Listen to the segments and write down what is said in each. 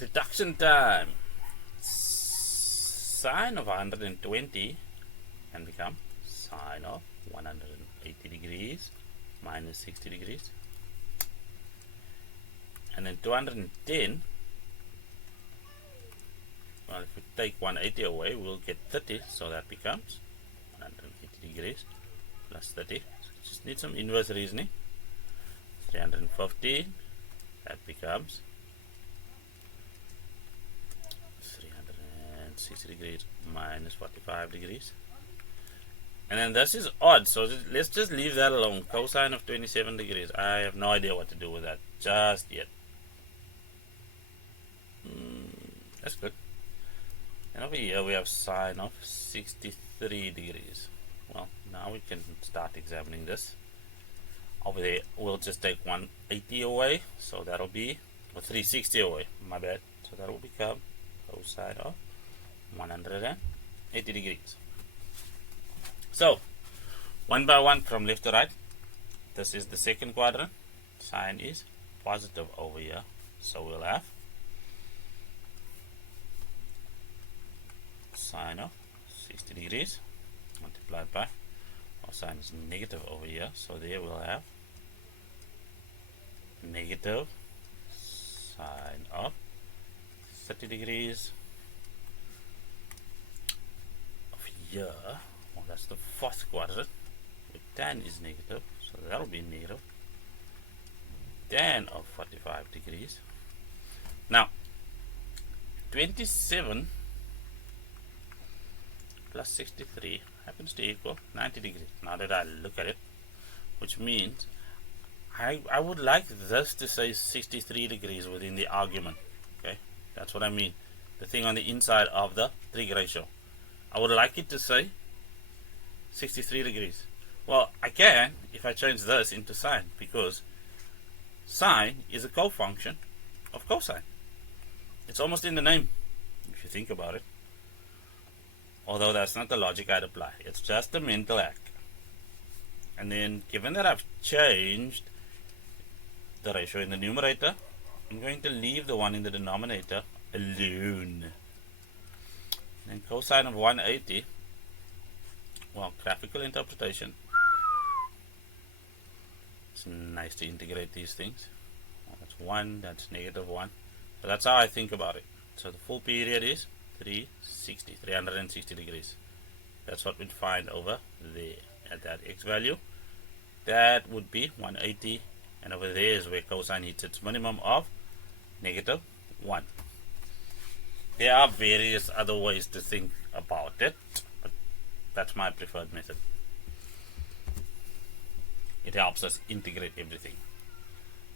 Reduction time. Sine of 120 can become sine of 180 degrees minus 60 degrees. And then 210, well, if we take 180 away, we'll get 30, so that becomes 180 degrees plus 30. So just need some inverse reasoning. 350, that becomes 360 degrees minus 45 degrees. And then this is odd, so let's just leave that alone. Cosine of 27 degrees. I have no idea what to do with that just yet. That's good. And over here we have sine of 63 degrees. Well, now we can start examining this. Over there we'll just take 180 away, so that'll be, or 360 away, my bad. So that will become cosine of 180 degrees. So, one by one from left to right. This is the second quadrant. Sine is positive over here. So we'll have sine of 60 degrees multiplied by, our sine is negative over here. So there we'll have negative sine of 30 degrees. Over here, well, that's the fourth quadrant, where tan is negative, so that'll be negative tan of 45 degrees. Now 27 plus 63 happens to equal 90 degrees. Now that I look at it, which means I would like this to say 63 degrees within the argument. Okay, that's what I mean. The thing on the inside of the trig ratio, I would like it to say 63 degrees. Well, I can if I change this into sine, because sine is a cofunction of cosine. It's almost in the name, if you think about it. Although that's not the logic I'd apply. It's just a mental act. And then, given that I've changed the ratio in the numerator, I'm going to leave the one in the denominator alone. And cosine of 180, well, graphical interpretation. It's nice to integrate these things. Well, that's 1, that's negative 1. So that's how I think about it. So the full period is 360 degrees. That's what we'd find over there at that x value. That would be 180, and over there is where cosine hits its minimum of negative 1. There are various other ways to think about it, but that's my preferred method. It helps us integrate everything.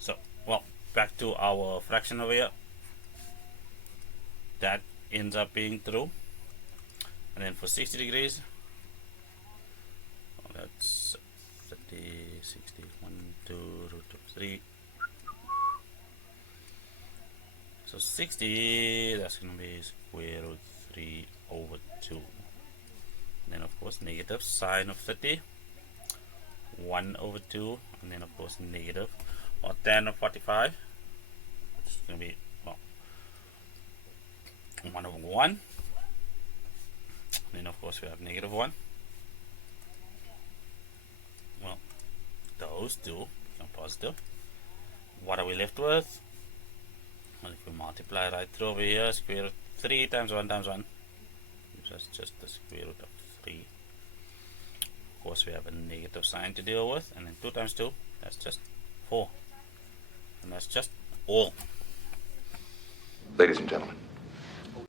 So, well, back to our fraction over here. That ends up being true. And then for 60 degrees, well, that's 30, 60, 1, 2, root of 3. So 60, that's going to be square root 3 over 2. And then of course negative sine of 30, 1 over 2, and then of course negative, or tan of 45, which is going to be, well, 1 over 1. And then of course we have negative 1. Well, those two become positive. What are we left with? Well, if we multiply right through over here, square root 3 times 1 times 1 gives us just the square root of 3. Of course we have a negative sign to deal with, and then 2 times 2, that's just 4. And that's just all. Ladies and gentlemen,